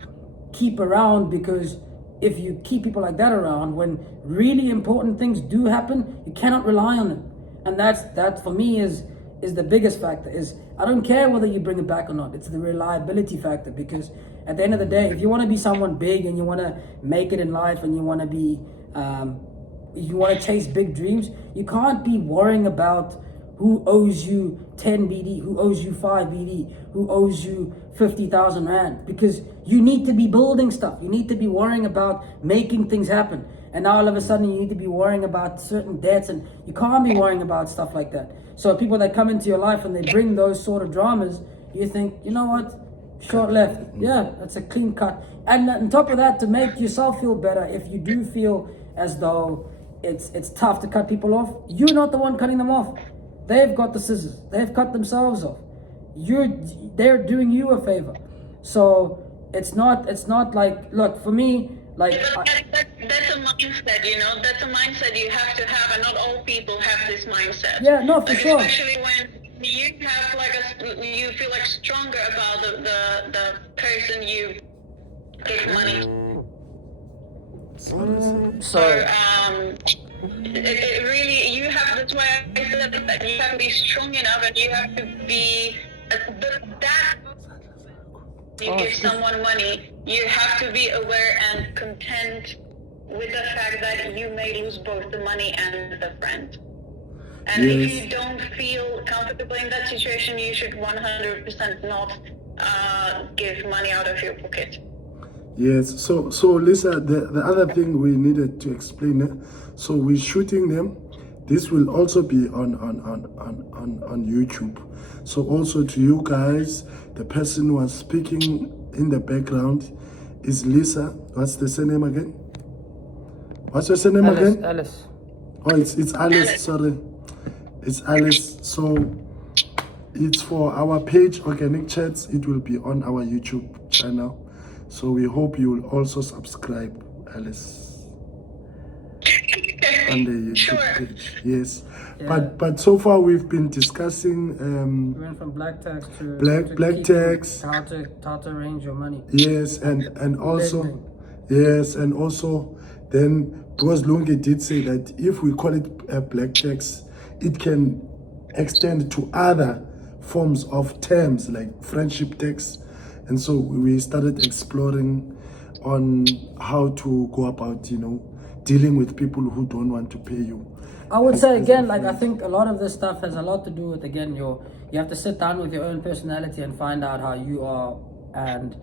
keep around, because if you keep people like that around, when really important things do happen, you cannot rely on them. And that for me is the biggest factor. Is I don't care whether you bring it back or not. It's the reliability factor, because at the end of the day, if you want to be someone big and you want to make it in life and you want to be you want to chase big dreams, you can't be worrying about who owes you 10 BD, who owes you 5 BD, who owes you 50,000 Rand, because you need to be building stuff. You need to be worrying about making things happen. And now all of a sudden you need to be worrying about certain debts, and you can't be worrying about stuff like that. So people that come into your life and they bring those sort of dramas, you think, you know what, short left. Yeah, that's a clean cut. And on top of that, to make yourself feel better, if you do feel as though it's tough to cut people off, you're not the one cutting them off. They've got the scissors. They've cut themselves off. They're doing you a favor. So it's not like, look, for me, like, that's a mindset, you know. That's a mindset you have to have, and not all people have this mindset. Yeah, no, for like, sure. Especially when you have you feel like stronger about the person you give money. So it really, you have, that's why I said that you have to be strong enough, and you have to be that you give someone money, you have to be aware and content with the fact that you may lose both the money and the friend. And if you don't feel comfortable in that situation, you should 100% not give money out of your pocket. Yes, so Lisa, the other thing we needed to explain, so we're shooting them. This will also be on YouTube. So also to you guys, the person who was speaking in the background is Lisa. What's the surname again? What's your surname again? Alice. Oh, it's Alice, sorry. It's Alice. So it's for our page, Organic Chats. It will be on our YouTube channel. So we hope you will also subscribe, Alice, on the YouTube page. Yes. Yeah. But so far we've been discussing we went from black tax to black tax, how to arrange your money. Yes, and also yes, and also then, because Lungi did say that if we call it a black tax, it can extend to other forms of terms like friendship tax. And so we started exploring on how to go about, dealing with people who don't want to pay you. I would say again, like, I think a lot of this stuff has a lot to do with, again, you have to sit down with your own personality and find out how you are, and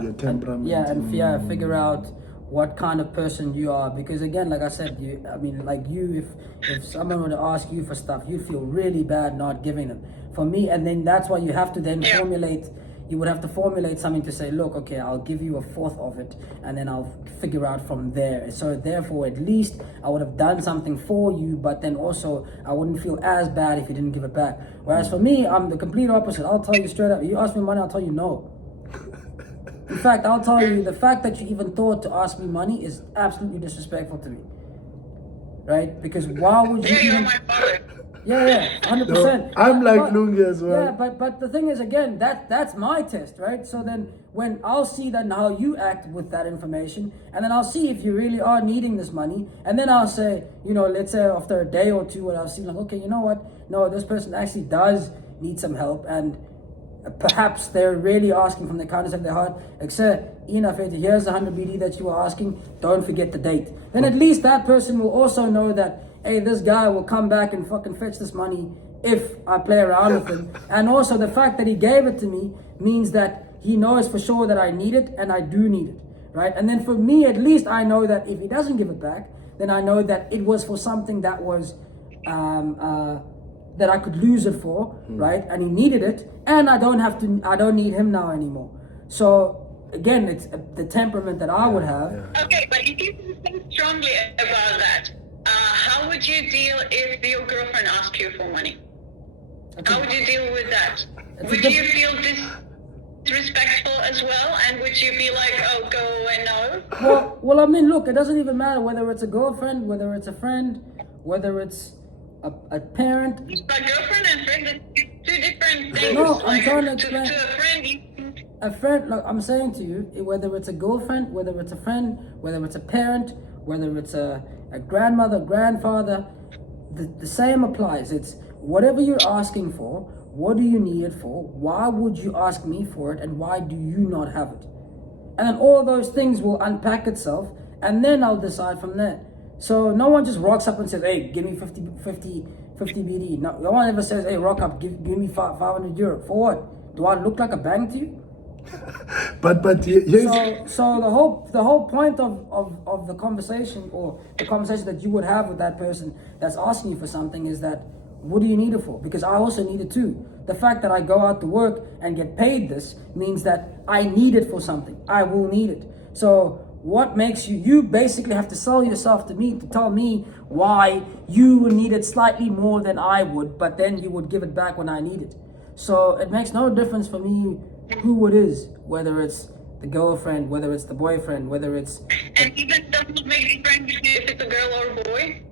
your temperament. and figure out what kind of person you are, because again, like I said, if someone were to ask you for stuff, you feel really bad not giving them. For me, and then that's why you have to then you would have to formulate something to say, look, okay, I'll give you a fourth of it, and then I'll figure out from there. So therefore, at least I would have done something for you, but then also I wouldn't feel as bad if you didn't give it back. Whereas for me, I'm the complete opposite. I'll tell you straight up, you ask me money, I'll tell you no. In fact, I'll tell you, the fact that you even thought to ask me money is absolutely disrespectful to me. Right? Because why would you You're my father. Yeah, 100%. I'm like Lungi as well. Yeah, but the thing is, again, that's my test, right? So then when I'll see then how you act with that information, and then I'll see if you really are needing this money, and then I'll say, let's say after a day or two, and I'll see like, okay, you know what? No, this person actually does need some help, and perhaps they're really asking from the kindness of their heart, like, sir, here's the 100 BD that you were asking, don't forget the date. Then at least that person will also know that, hey, this guy will come back and fucking fetch this money if I play around with him. And also the fact that he gave it to me means that he knows for sure that I need it, and I do need it, right? And then for me, at least I know that if he doesn't give it back, then I know that it was for something that was that I could lose it for, right? And he needed it, and I don't need him now anymore. So again, it's the temperament that I would have. Okay, but if you think strongly about that, how would you deal if your girlfriend asked you for money? How would you deal with that? Would you feel disrespectful as well? And would you be like, oh, go away, no? Well, I mean, look, it doesn't even matter whether it's a girlfriend, whether it's a friend, whether it's a parent. But girlfriend and friend are two different things. No, I'm trying to explain. To a friend, a friend, like I'm saying to you, whether it's a girlfriend, whether it's a friend, whether it's a parent, whether it's a grandmother, grandfather, the same applies. It's whatever you're asking for, what do you need it for, why would you ask me for it, and why do you not have it? And then all those things will unpack itself, and then I'll decide from there. So no one just rocks up and says, hey, give me 50 BD. No one ever says, hey, rock up, give me 500 euro. For what? Do I look like a bank to you? but yes. So the whole point of the conversation, or the conversation that you would have with that person that's asking you for something, is that, what do you need it for? Because I also need it too. The fact that I go out to work and get paid this means that I need it for something. I will need it. So what makes you basically have to sell yourself to me to tell me why you would need it slightly more than I would, but then you would give it back when I need it. So it makes no difference for me who it is, whether it's the girlfriend, whether it's the boyfriend, whether it's... And even doesn't make a difference if it's a girl or a boy?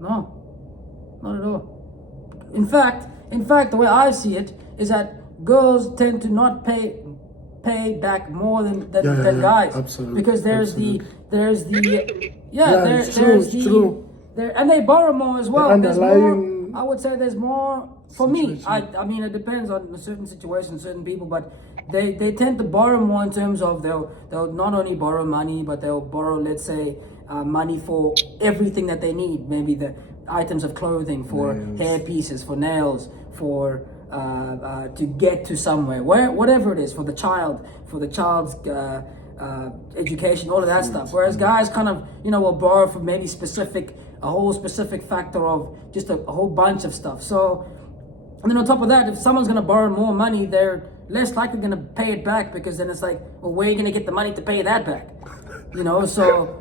No, not at all. In fact, the way I see it is that girls tend to not pay back more than guys. Absolutely. Because there's the true. And they borrow more as well. The underlying I would say there's more for me. I mean, it depends on certain situations, certain people, but they tend to borrow more in terms of they'll not only borrow money, but they'll borrow, let's say, money for everything that they need. Maybe the items of clothing, for hair pieces, for nails, for to get to somewhere, whatever it is, for the child's education, all of that stuff. Whereas guys kind of, will borrow for maybe a whole specific factor of just a whole bunch of stuff. So, and then on top of that, if someone's going to borrow more money, they're less likely going to pay it back, because then it's like, well, where are you going to get the money to pay that back? So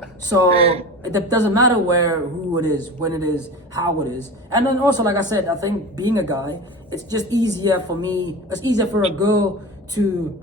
it doesn't matter who it is, when it is, how it is. And then also, like I said, I think being a guy, it's just easier for me. It's easier for a girl to,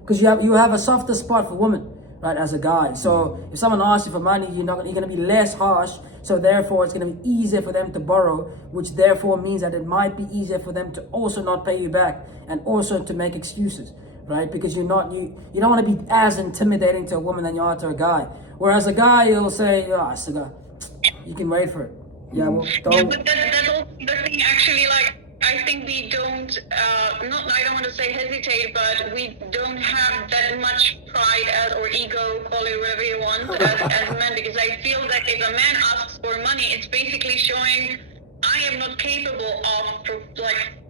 because you have a softer spot for women, right? As a guy, so if someone asks you for money, you're going to be less harsh. So therefore, it's going to be easier for them to borrow, which therefore means that it might be easier for them to also not pay you back, and also to make excuses, right? Because you don't want to be as intimidating to a woman than you are to a guy. Whereas a guy, you'll say, you can wait for it. Yeah, well, don't. Yeah, but that's also the thing. Actually, like, I think we don't. I don't want to say hesitate, but we don't have that much pride or ego, call it whatever you want, as men. Because I feel that if a man asks for money, it's basically showing I am not capable of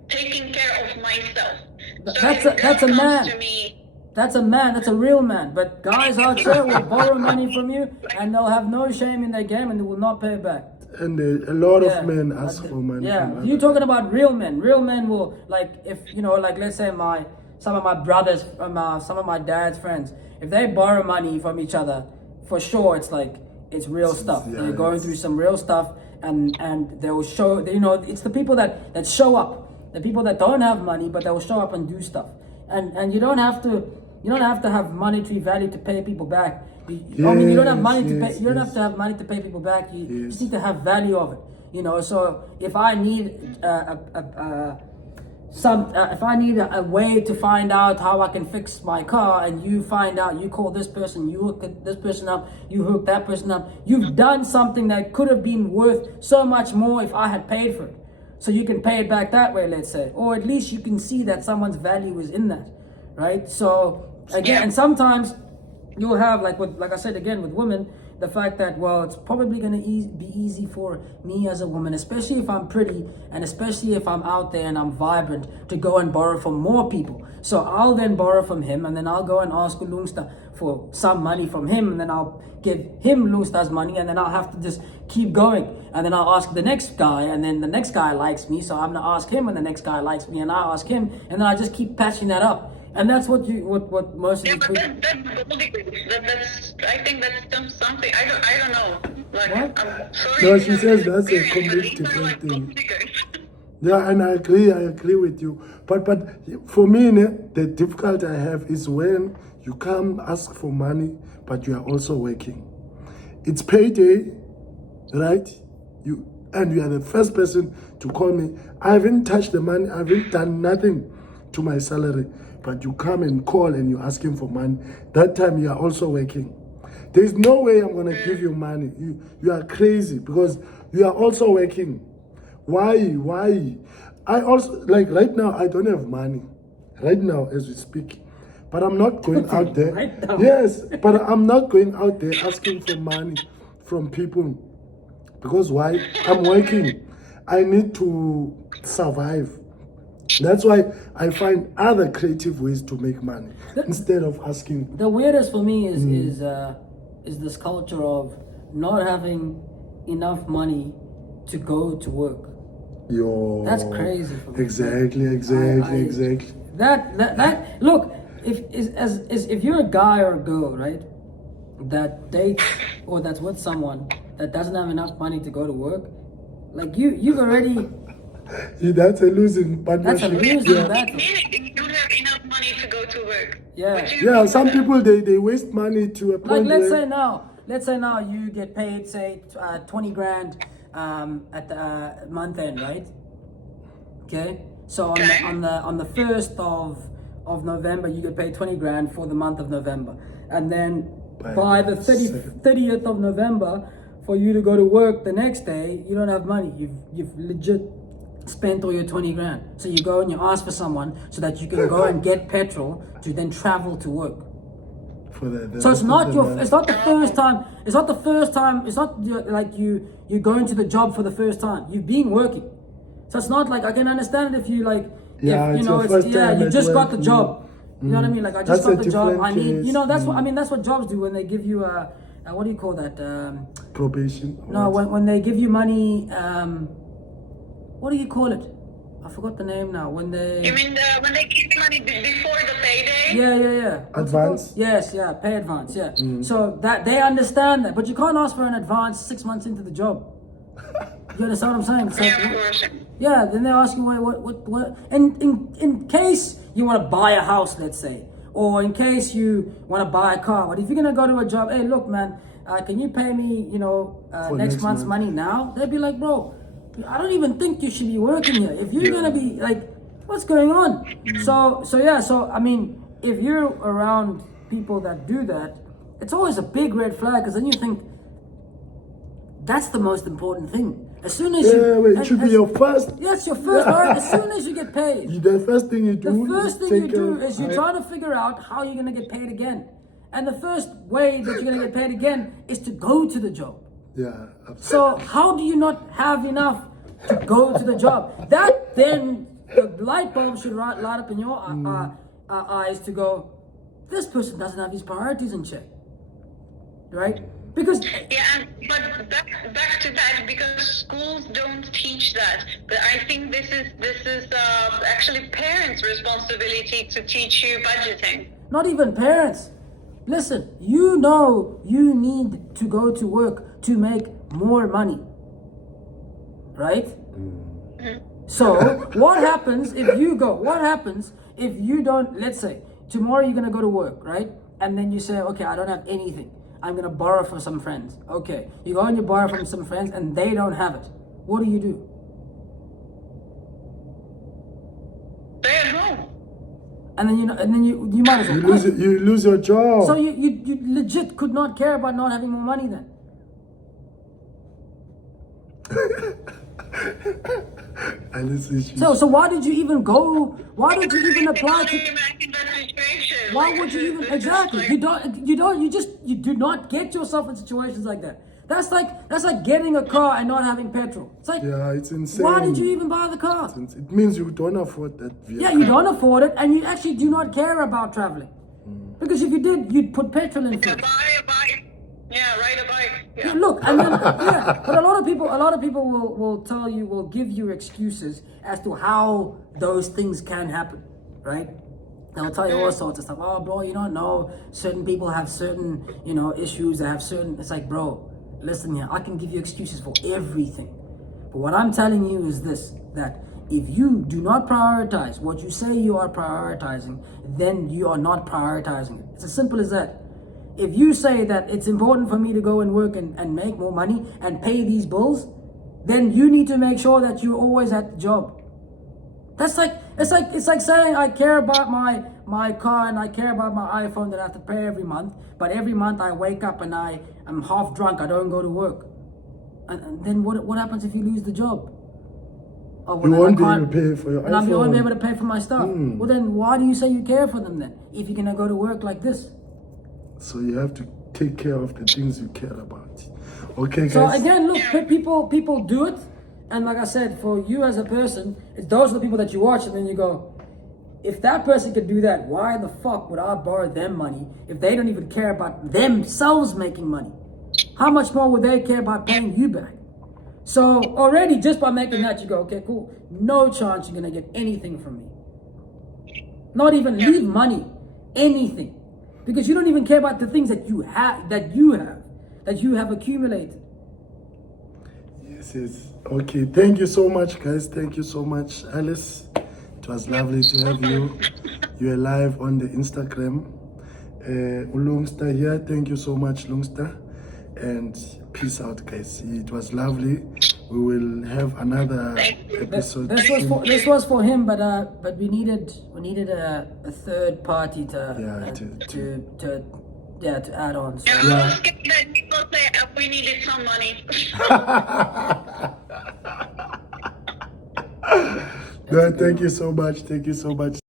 taking care of myself. So That's a man. To me, That's a man. That's a real man. But guys out there will borrow money from you, and they'll have no shame in their game, and they will not pay back. And a lot Yeah. of men ask for money. Yeah, from you're others. talking about real men. Real men will, like, if you know, like, let's say some of my brothers, some of my dad's friends, if they borrow money from each other, for sure, it's like it's real stuff. Yeah, They're going it's- through some real stuff, and they will show. You know, it's the people that show up, the people that don't have money, but they will show up and do stuff. And you don't have to have monetary value to pay people back. I mean, you don't have money to pay. You don't have to have money to pay people back. You just need to have value of it. You know, so if I need if I need a way to find out how I can fix my car, and you find out, you call this person, you hook this person up, you hook that person up, you've done something that could have been worth so much more if I had paid for it. So you can pay it back that way, let's say, or at least you can see that someone's value is in that, right? So again, and sometimes you'll have, like I said again, with women, the fact that, well, it's probably going to be easy for me as a woman, especially if I'm pretty, and especially if I'm out there and I'm vibrant, to go and borrow from more people. So I'll then borrow from him, and then I'll go and ask Lungsta for some money from him, and then I'll give him Lungsta's money, and then I'll have to just keep going. And then I'll ask the next guy, and then the next guy likes me, so I'm going to ask him, and the next guy likes me, and I ask him, and then I just keep patching that up. And that's what most of Yeah, these but people... that's gold digging. That's I think that's something I don't know. Like, What? I'm sorry. No, if she you says have that's a experience, but complete these are different like thing. gold diggers. Yeah, and I agree with you. But for me, the difficulty I have is when you come ask for money, but you are also working. It's payday, right? You are the first person to call me. I haven't touched the money. I haven't done nothing to my salary, but you come and call and you're asking for money. That time you are also working. There's no way I'm gonna give you money. You are crazy because you are also working. Why? I also, like, right now I don't have money. Right now as we speak. But I'm not going out there. Right now. Yes, but I'm not going out there asking for money from people. Because why? I'm working. I need to survive. That's why I find other creative ways to make money instead of asking. The weirdest for me is this culture of not having enough money to go to work. That's crazy for me. Exactly. That look, if you're a guy or a girl, right, that dates or that's with someone that doesn't have enough money to go to work, like you've already... That's a losing partnership. That's a losing Yeah. battle. You don't have enough money to go to work. Yeah. What do you Yeah, mean some by that? people they waste money to a Like point let's where say now you get paid, say 20 grand at the month end, right? Okay, so on the 1st of November you get paid 20 grand for the month of November, and then by the 30th of November for you to go to work the next day, you don't have money. You've legit spent all your 20 grand. So you go and you ask for someone so that you can go and get petrol to then travel to work. for the So it's not the- it's not the first time. It's not the first time. It's not like you're going to the job for the first time. You've been working. So it's not like, I can understand if you like, Yeah, if, you it's know, your it's, first yeah, time you at just got work. the job. You know what I mean? Like, I just That's got a the job. different I need, case. that's what I mean. That's what jobs do when they give you what do you call that? probation. No, when they give you money, what do you call it? I forgot the name now. When they... You mean when they give you money before the payday? Yeah. What's it called? Advance? Yes, yeah, pay advance, yeah. So that they understand that, but you can't ask for an advance 6 months into the job. You understand what I'm saying? It's like, Yeah, of course. yeah, then they're asking what, and in case you want to buy a house, let's say, or in case you want to buy a car, but if you're gonna go to a job, hey, look, man, can you pay me, For next next month's month. money now? They'd be like, bro, I don't even think you should be working here. If you're gonna be like, what's going on? So I mean, if you're around people that do that, it's always a big red flag, because then you think that's the most important thing. As soon as It should be your first. Yes, your first part. As soon as you get paid, The first thing you do. the first thing you take do care is you of- try to figure out how you're gonna get paid again. And the first way that you're gonna get paid again is to go to the job. Yeah. So how do you not have enough to go to the job? That then the light bulb should light up in your eyes to go, this person doesn't have his priorities in check, right? Because but back to that, because schools don't teach that. But I think this is actually parents' responsibility to teach you budgeting. not even parents. Listen, you know you need to go to work to make more money, right? So what happens if you go? What happens if you don't? Let's say tomorrow you're gonna go to work, right? And then you say, okay, I don't have anything. I'm gonna borrow from some friends. Okay, you go and you borrow from some friends, and they don't have it. What do? Stay at home. And then you might as well quit. You lose your job. So you legit could not care about not having more money then. So why did you even go? Why did you even apply to? Why would you even exactly? You do not get yourself in situations like that. That's like getting a car and not having petrol. It's like, yeah, it's insane. Why did you even buy the car? It means you don't afford that vehicle. Yeah, you don't afford it, and you actually do not care about traveling. Because if you did, you'd put petrol in first. Buy a bike. Yeah, ride a bike. Yeah, look, and then but a lot of people will give you excuses as to how those things can happen, right? They'll tell you all sorts of stuff. Oh, bro, you don't know. Certain people have certain, issues. They have certain. It's like, bro, listen here. I can give you excuses for everything, but what I'm telling you is this: that if you do not prioritize what you say you are prioritizing, then you are not prioritizing it. It's as simple as that. If you say that it's important for me to go and work and make more money and pay these bills, then you need to make sure that you're always at the job. That's like it's like saying I care about my car and I care about my iPhone that I have to pay every month, but every month I wake up and I'm half drunk, I don't go to work. And then what happens if you lose the job? Oh, well, you won't be able to pay for your iPhone. And I won't be able to pay for my stuff. Well, then why do you say you care for them then? If you're gonna go to work like this. So you have to take care of the things you care about. Okay, guys. So again, look, people do it, and like I said, for you as a person, those are the people that you watch, and then you go, if that person could do that, why the fuck would I borrow them money if they don't even care about themselves making money? How much more would they care about paying you back? So already, just by making that, you go, okay, cool. No chance you're gonna get anything from me. Not even leave money, anything. Because you don't even care about the things that you have accumulated. Yes. Okay, thank you so much, guys. Thank you so much, Alice. It was lovely to have you. You're live on the Instagram. Lungster here. Thank you so much, Lungster. And peace out, guys. It was lovely. We will have another episode. This was for him, but we needed a third party to add on. So. Yeah, I was scared that people say we needed some money. No, thank you so much. Thank you so much.